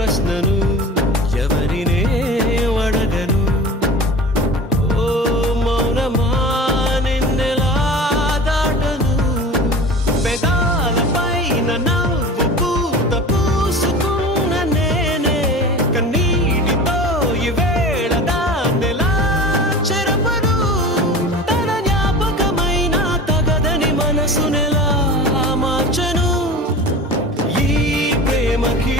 ప్రశ్నను ఎవరినే అడగను. ఓ మౌనమా నిన్నెలా దాటను. పెదాలపైన నవ్వు పూత పూసుకున్న నేనే కన్నీటితో ఈవేళ దాన్నెలా చెరపను. తన జ్ఞాపకమైన తగదని మనసునెలా మార్చను. ఈ ప్రేమకి